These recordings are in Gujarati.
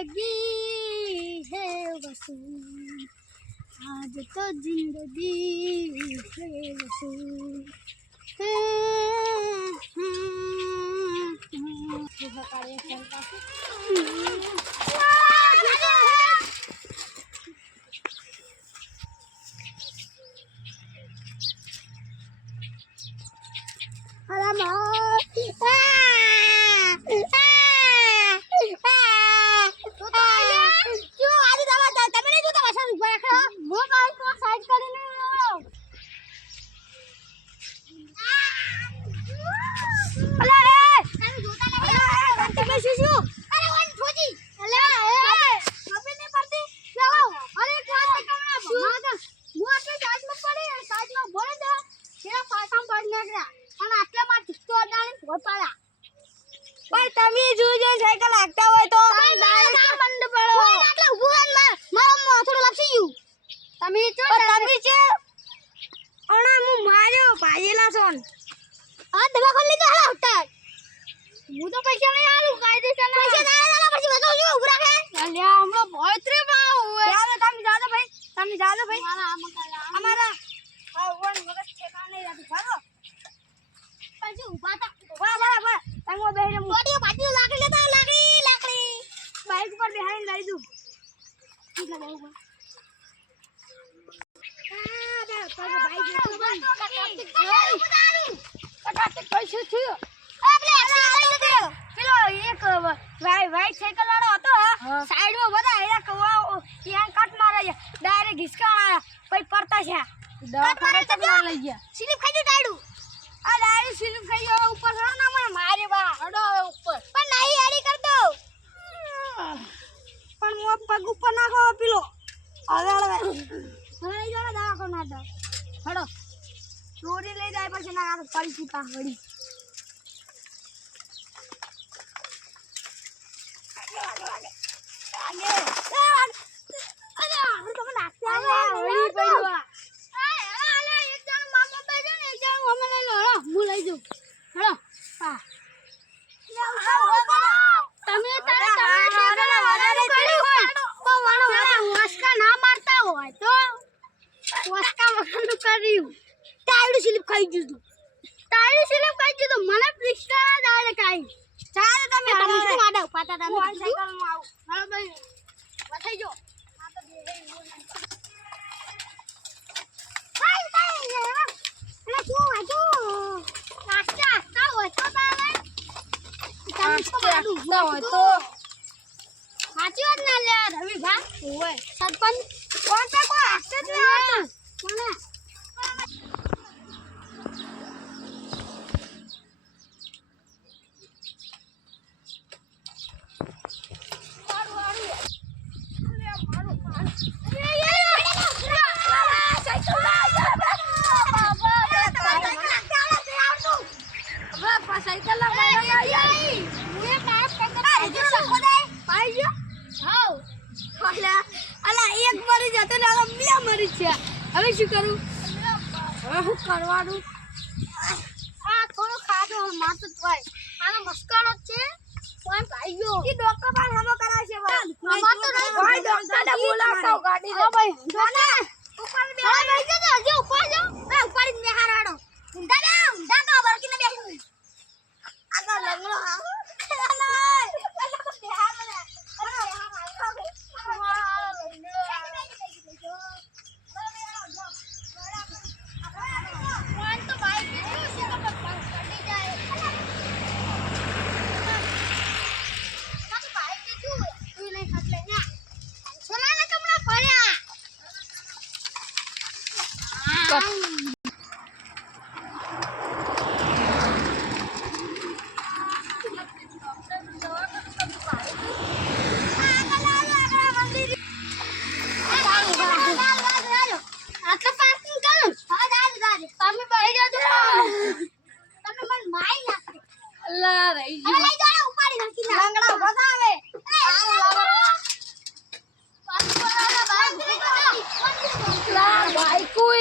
जिंदगी है वसूल, आज तो जिंदगी है वसूल। તમે જોજો સાયકલ હાંકતા હોય તો તમે હું માર્યો ભાજેલા છો હા દવા ખોલી લીધો હાલો ઉઠાર હું તો પૈસા નહીં આલું કાયદેસર પૈસા દાડા પછી બતાવજો ઉભરા કે અલ્યા હમણો ભોયત્રી માં હોય યાર તમે જાજો ભાઈ અમારા ઓન મગજ ઠેકાણ નહીં રહેતું ભાગો પછી ઉભા તા બરાબર તમે બેહીને મોટી પાટી લાકડી લેતા લાકડી બાઈક પર બેહાઈને લઈ દઉં કેટલા બહુ પગ ઉપર નાખો પેલો હડો ચોરી લઈ જાય પછી ના પડી ચૂકા વળી ટાયર સ્લીપ ખાઈ ગયું મને પિસ્તા ડાયરેક્ટ આવી ચાલ તમે શું વાડા ઉપાતા હતા હું સાયકલ માં આવું હાલો ભાઈ વથાઈ જો આ તો બે અરે શું વાજો નાસ્તા હોય તો તારે તમે શું હોય તો સાચી વાત ના લે રવિ ભા ઓય સરપંચ કોણ છે કોઈ આસ્તે જ કોને સાયકલ એક મરી જતો ને બે મરી છે હવે શું કરું હવે શું કરવાનું આ થોડું ખાધો માથું ભાઈ આનો મસ્કાનો છે કોણ ભાઈઓ ઈ ડોક્ટર પાસે હમો કરાવે છે ભાઈ ડોક્ટરને બોલાવતો ગાડી દે ભાઈ જોના ઉપર બેહા લઈ જજો જે ઉપર જો ઉપર જ બેહા રાડો ઊંધા તો બરકીને બેહી આગળ લંગડો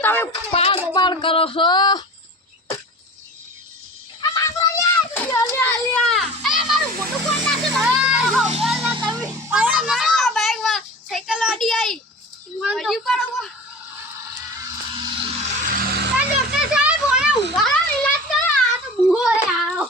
તમે પાક પાડ કરો છો આ બાઈકમાં સાયકલ આડી આવી હજી પર ડોક્ટર સાહેબ ઓને ઉગાડો ઇલાજ કરો આ તો બુહો હે આવો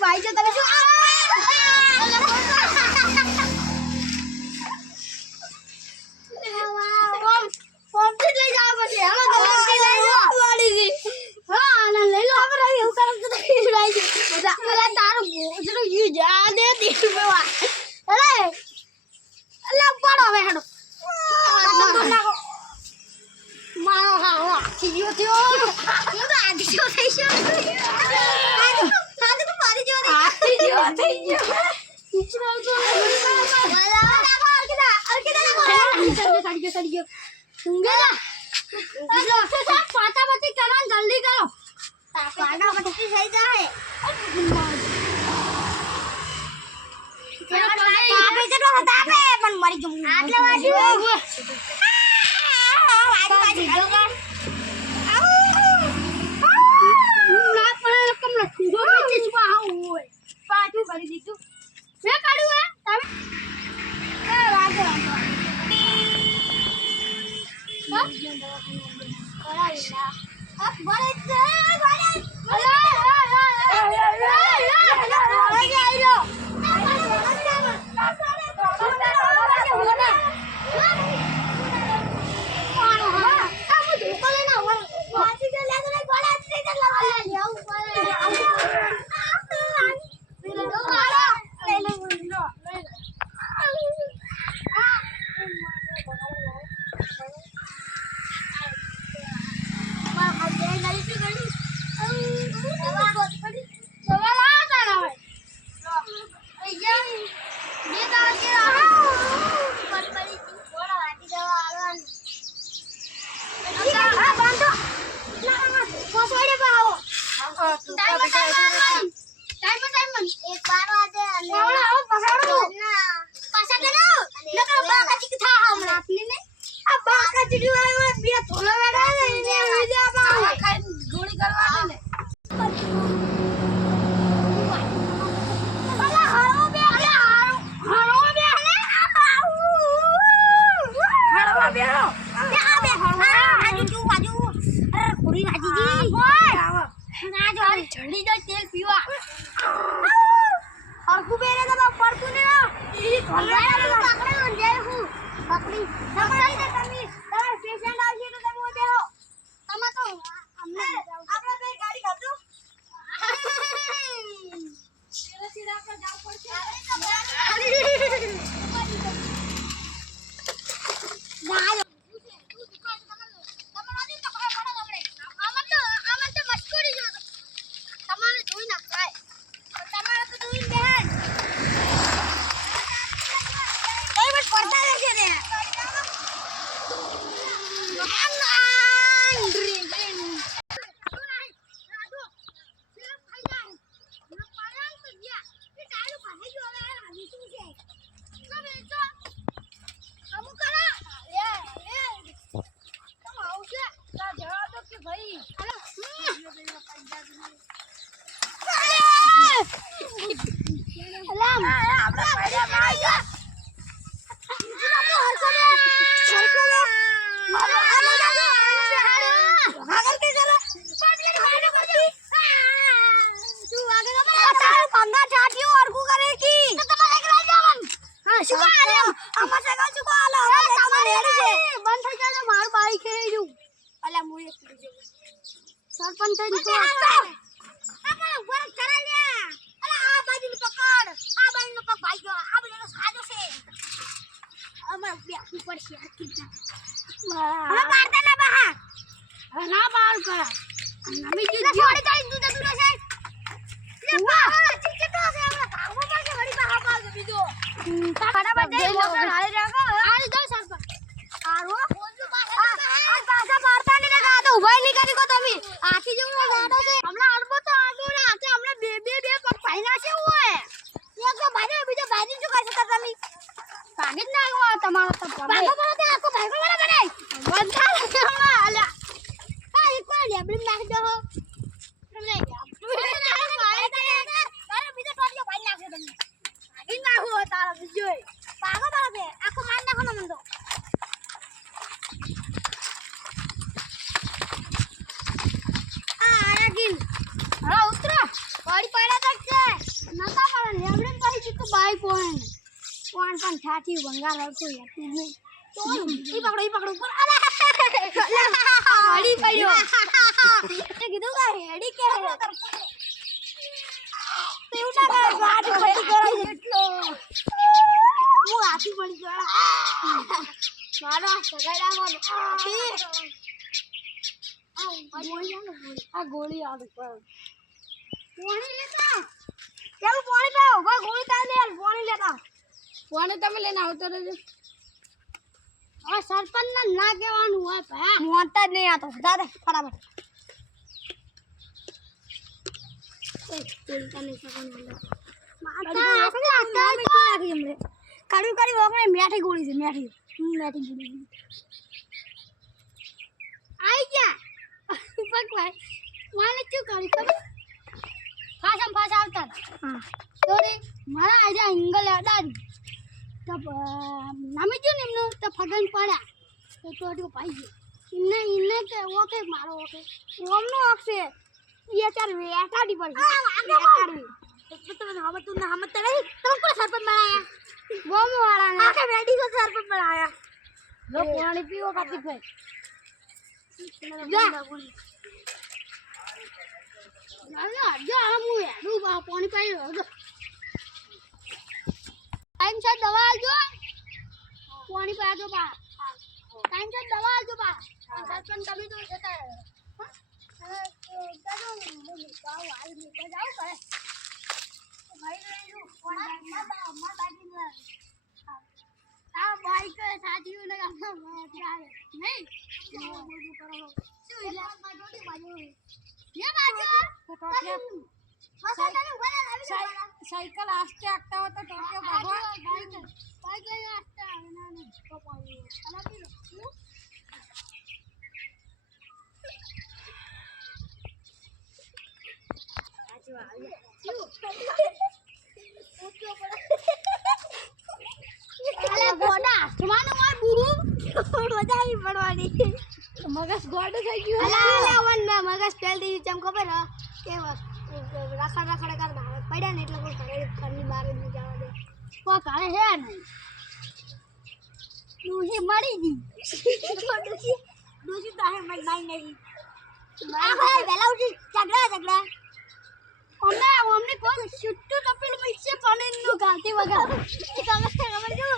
ભાઈ જો તમે શું તમારો બંધા અલ્યા આ એક વાર લેબડી નાખી દો તમને તારે બીજો ટોટિયો ભાઈ નાખજો તમને આગી નાખો તારા બીજો પાગો તારા બે આખો માર નાખો ને મંદો આગી હા ઉતરો ગાડી પડ્યા તક છે નકા પડે લેબડી પછી તો બાઈ કોણ પણ છાતી ભંગાર હરખો યાતી નહીં તો ઈ પકડો ઉપર અરે ગાડી પડ્યો તે કીધું કે હેડી કે તેવું ના કરે ગાડી ખોટી કરે એટલો હું હાથી પડી ગયો મારો સગાઈ આ ગોળી આડ પર પાણી લેતા કેવું પાણી પાઓ ગોળી તાને પાણી લેતા પાણી તમે લઈને આવતો રહેજો આ સરપંચ ના કહેવાનું હોય ભા મોંતા જ નહીં આતો દાદા ફટાફટ કાઢી વગર મેઠી ગોળી છે મેઠી ગોળી આઈ ગયા પકવાય માને શું કરી ખબર ફાસ આવતા હા તો રે મારા આજે એંગલ અડાડી તબ નામી જો નિમનો તો ફગન પડ્યા તો ટોટિયો પાઈ ગયો ઇને કે ઓકે મારો ઓકે ઓમનો ઓકે ये चार वेटाडी पड़ी वेटाडी तो तुम्हें हम तू ना हम तेरे तुम को सरपंच बनाया बम वाला ने आके बेटी को सरपंच बनाया लो पानी पीओ काती पे जा जा हम हुए डूबा पानी पाई दो टाइम से दवा आजो पानी पाया दो बा टाइम से दवा आजो बा सरपंच कभी तो देता है साइकिल आस्ते आगता होता टोटियो भागवा साइकिल आस्ते आना नहीं तो पानी चला पी लो मगज गोड થઈ ગયું અલા વન મગજ પેલ દી ચમ ખબર હ કે રખડ કર પડ્યા ને એટલે કોઈ ઘરની બહાર જ નહીં જવા દે કો કાલે હે નહીં ડૂસી મરી ગઈ ડૂસી તો હે મત નહીં આ ભાઈ વેલા ઉઠી ઝઘડા અમને કોણ છુટ્ટુ ટપેલ પૈસે પાણી નું ગાતી વગર તમે ખબર જો